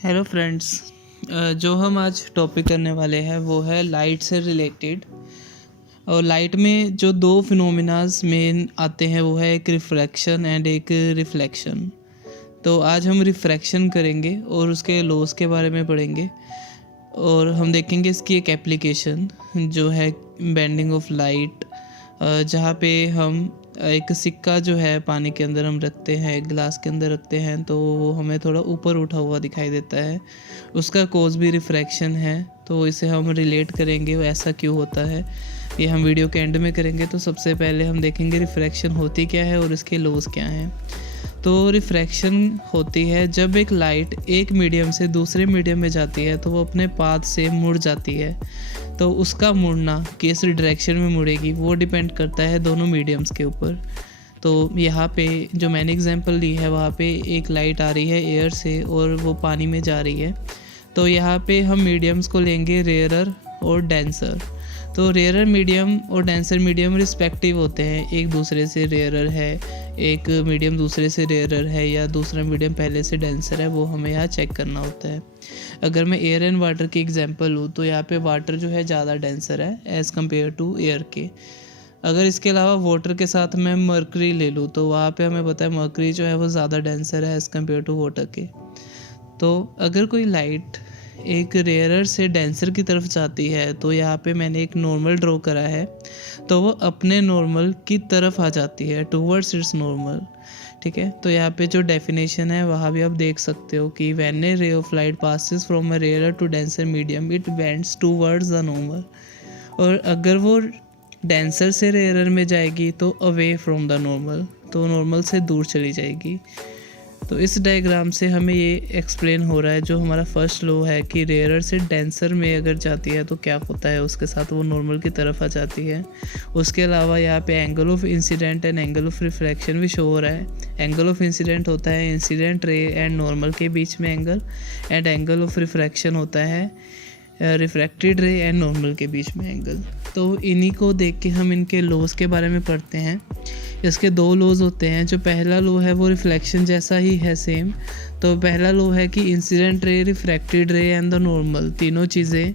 Hello friends. जो हम आज टॉपिक करने वाले हैं वो है लाइट से रिलेटेड। और लाइट में जो दो फिनोमिनाज मेन आते हैं वो है एक रिफ्रैक्शन एंड एक रिफ्लेक्शन। तो आज हम रिफ्रैक्शन करेंगे और उसके लॉस के बारे में पढ़ेंगे और हम देखेंगे इसकी एक एप्लीकेशन जो है बेंडिंग ऑफ लाइट, जहाँ पे हम एक सिक्का जो है पानी के अंदर हम रखते हैं, एक गिलास के अंदर रखते हैं तो वो हमें थोड़ा ऊपर उठा हुआ दिखाई देता है। उसका कॉज भी रिफ्रैक्शन है। तो इसे हम रिलेट करेंगे वो ऐसा क्यों होता है, ये हम वीडियो के एंड में करेंगे। तो सबसे पहले हम देखेंगे रिफ्रैक्शन होती क्या है और इसके लॉस क्या हैं। तो रिफ्रैक्शन होती है जब एक लाइट एक मीडियम से दूसरे मीडियम में जाती है तो वो अपने पाथ से मुड़ जाती है। तो उसका मुड़ना किस डायरेक्शन में मुड़ेगी वो डिपेंड करता है दोनों मीडियम्स के ऊपर। तो यहाँ पे जो मैंने एग्जांपल ली है वहाँ पे एक लाइट आ रही है एयर से और वो पानी में जा रही है। तो यहाँ पे हम मीडियम्स को लेंगे रेयरर और डेंसर। तो रेयरर मीडियम और डेंसर मीडियम रिस्पेक्टिव होते हैं, एक दूसरे से रेयरर है, एक मीडियम दूसरे से रेयरर है या दूसरा मीडियम पहले से डेंसर है, वो हमें यहाँ चेक करना होता है। अगर मैं एयर एंड वाटर की एग्जांपल लूँ तो यहाँ पे वाटर जो है ज़्यादा डेंसर है एज़ कम्पेयर टू एयर के। अगर इसके अलावा वाटर के साथ मैं मर्करी ले लूँ तो वहाँ पे हमें पता है मर्करी जो है वो ज़्यादा डेंसर है एज़ कम्पेयर टू वाटर के। तो अगर कोई लाइट एक रेयरर से डेंसर की तरफ जाती है तो यहाँ पे मैंने एक नॉर्मल ड्रॉ करा है, तो वो अपने नॉर्मल की तरफ आ जाती है, टूवर्ड्स इट्स नॉर्मल। ठीक है, तो यहाँ पे जो डेफिनेशन है वहाँ भी आप देख सकते हो कि when a ray of light passes from a rarer to denser medium it bends towards the normal. और अगर वो डेंसर से रेयरर में जाएगी तो अवे फ्रॉम द नॉर्मल, तो नॉर्मल से दूर चली जाएगी। तो इस डायग्राम से हमें ये एक्सप्लेन हो रहा है जो हमारा फर्स्ट लॉ है कि रेयरर से डेंसर में अगर जाती है तो क्या होता है, उसके साथ वो नॉर्मल की तरफ आ जाती है। उसके अलावा यहाँ पे angle of incident and angle of reflection भी शो हो रहा है। एंगल ऑफ इंसिडेंट होता है इंसिडेंट रे एंड नॉर्मल के बीच में angle, and angle of refraction होता है रिफ्रैक्टेड रे एंड नॉर्मल के बीच में एंगल। तो इन्हीं को देख के हम इनके लॉज के बारे में पढ़ते हैं। इसके दो लॉज होते हैं। जो पहला लॉ है वो रिफ्लेक्शन जैसा ही है सेम। तो पहला लॉ है कि इंसिडेंट रे, रिफ्रैक्टेड रे एंड द नॉर्मल तीनों चीज़ें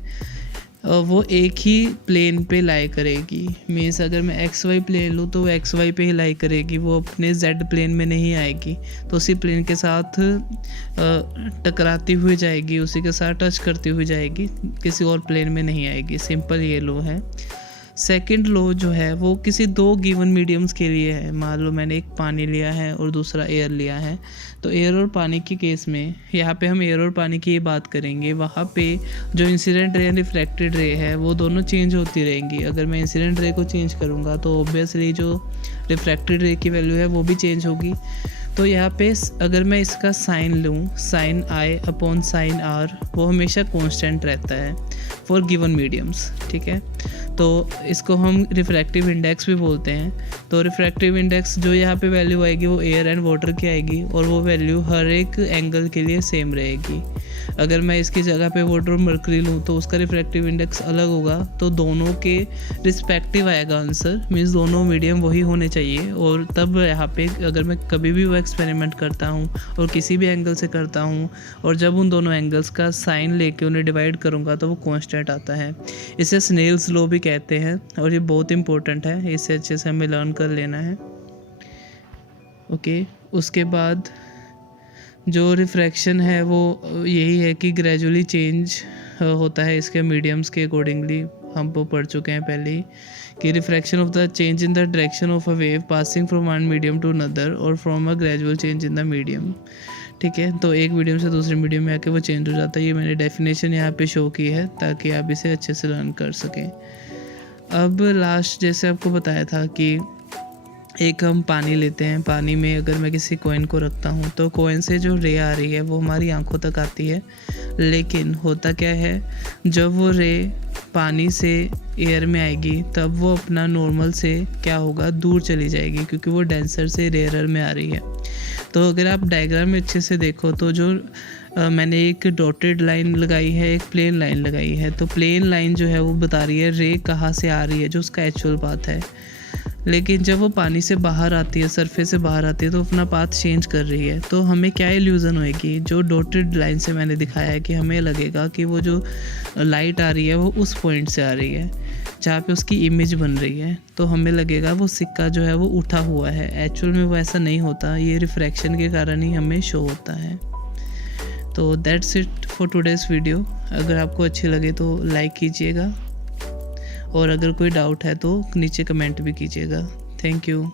वो एक ही प्लेन पे लाई करेगी। मीन्स अगर मैं एक्स वाई प्लेन लूँ तो वो एक्स वाई पे ही लाई करेगी, वो अपने जेड प्लेन में नहीं आएगी। तो उसी प्लेन के साथ टकराती हुई जाएगी, उसी के साथ टच करती हुई जाएगी, किसी और प्लेन में नहीं आएगी। सिंपल ये लॉ है। सेकंड लॉ जो है वो किसी दो गिवन मीडियम्स के लिए है। मान लो मैंने एक पानी लिया है और दूसरा एयर लिया है। तो एयर और पानी के केस में यहाँ पे हम एयर और पानी की बात करेंगे। वहाँ पे जो इंसिडेंट रे एंड रिफ्रैक्टेड रे है वो दोनों चेंज होती रहेंगी। अगर मैं इंसिडेंट रे को चेंज करूँगा तो ऑब्वियसली जो रिफ्रैक्टेड रे की वैल्यू है वो भी चेंज होगी। तो यहाँ पे अगर मैं इसका साइन लूँ, sine i upon sine r, वो हमेशा कांस्टेंट रहता है फॉर गिवन मीडियम्स। ठीक है, तो इसको हम रिफ्रैक्टिव इंडेक्स भी बोलते हैं। तो रिफ्रैक्टिव इंडेक्स जो यहाँ पे वैल्यू आएगी वो एयर एंड वाटर की आएगी और वो वैल्यू हर एक एंगल के लिए सेम रहेगी। अगर मैं इसकी जगह पे वाटर और मर्करी लूँ तो उसका रिफ्रैक्टिव इंडेक्स अलग होगा। तो दोनों के रिस्पेक्टिव आएगा आंसर, मीन्स दोनों मीडियम वही होने चाहिए। और तब यहाँ पे अगर मैं कभी भी वो एक्सपेरिमेंट करता हूँ और किसी भी एंगल से करता हूँ और जब उन दोनों एंगल्स का साइन लेके उन्हें डिवाइड करूँगा तो वो कांस्टेंट आता है। इसे स्नेल्स लॉ भी कहते हैं और ये बहुत इंपॉर्टेंट है, इसे अच्छे से हमें लर्न कर लेना है। ओके, उसके बाद जो रिफ्रैक्शन है वो यही है कि ग्रेजुअली चेंज होता है इसके मीडियम्स के अकॉर्डिंगली। हम वो पढ़ चुके हैं पहले ही कि refraction of the change in the direction of a wave passing from one medium to another और from a gradual change in the medium. ठीक है, तो एक मीडियम से दूसरे मीडियम में आके वो चेंज हो जाता है। ये मैंने डेफिनेशन यहाँ पे शो की है ताकि आप इसे अच्छे से लर्न कर सकें। अब लास्ट जैसे आपको बताया था कि एक हम पानी लेते हैं, पानी में अगर मैं किसी कॉइन को रखता हूँ तो कॉइन से जो रे आ रही है वो हमारी आंखों तक आती है। लेकिन होता क्या है, जब वो रे पानी से एयर में आएगी तब वो अपना नॉर्मल से क्या होगा, दूर चली जाएगी, क्योंकि वो डेंसर से रेयरर में आ रही है। तो अगर आप डायग्राम में अच्छे से देखो तो जो मैंने एक डॉटेड लाइन लगाई है, एक प्लेन लाइन लगाई है। तो प्लेन लाइन जो है वो बता रही है रे कहाँ से आ रही है, जो उसका एक्चुअल पाथ है। लेकिन जब वो पानी से बाहर आती है, सरफेस से बाहर आती है, तो अपना पाथ चेंज कर रही है। तो हमें क्या इल्यूज़न होएगी, जो डॉटेड लाइन से मैंने दिखाया है कि हमें लगेगा कि वो जो लाइट आ रही है वो उस पॉइंट से आ रही है जहाँ पे उसकी इमेज बन रही है। तो हमें लगेगा वो सिक्का जो है वो उठा हुआ है। एक्चुअल में वो ऐसा नहीं होता, ये रिफ्रैक्शन के कारण ही हमें शो होता है। तो that's it for today's video. अगर आपको अच्छी लगे तो लाइक कीजिएगा, और अगर कोई डाउट है तो नीचे कमेंट भी कीजिएगा। Thank you.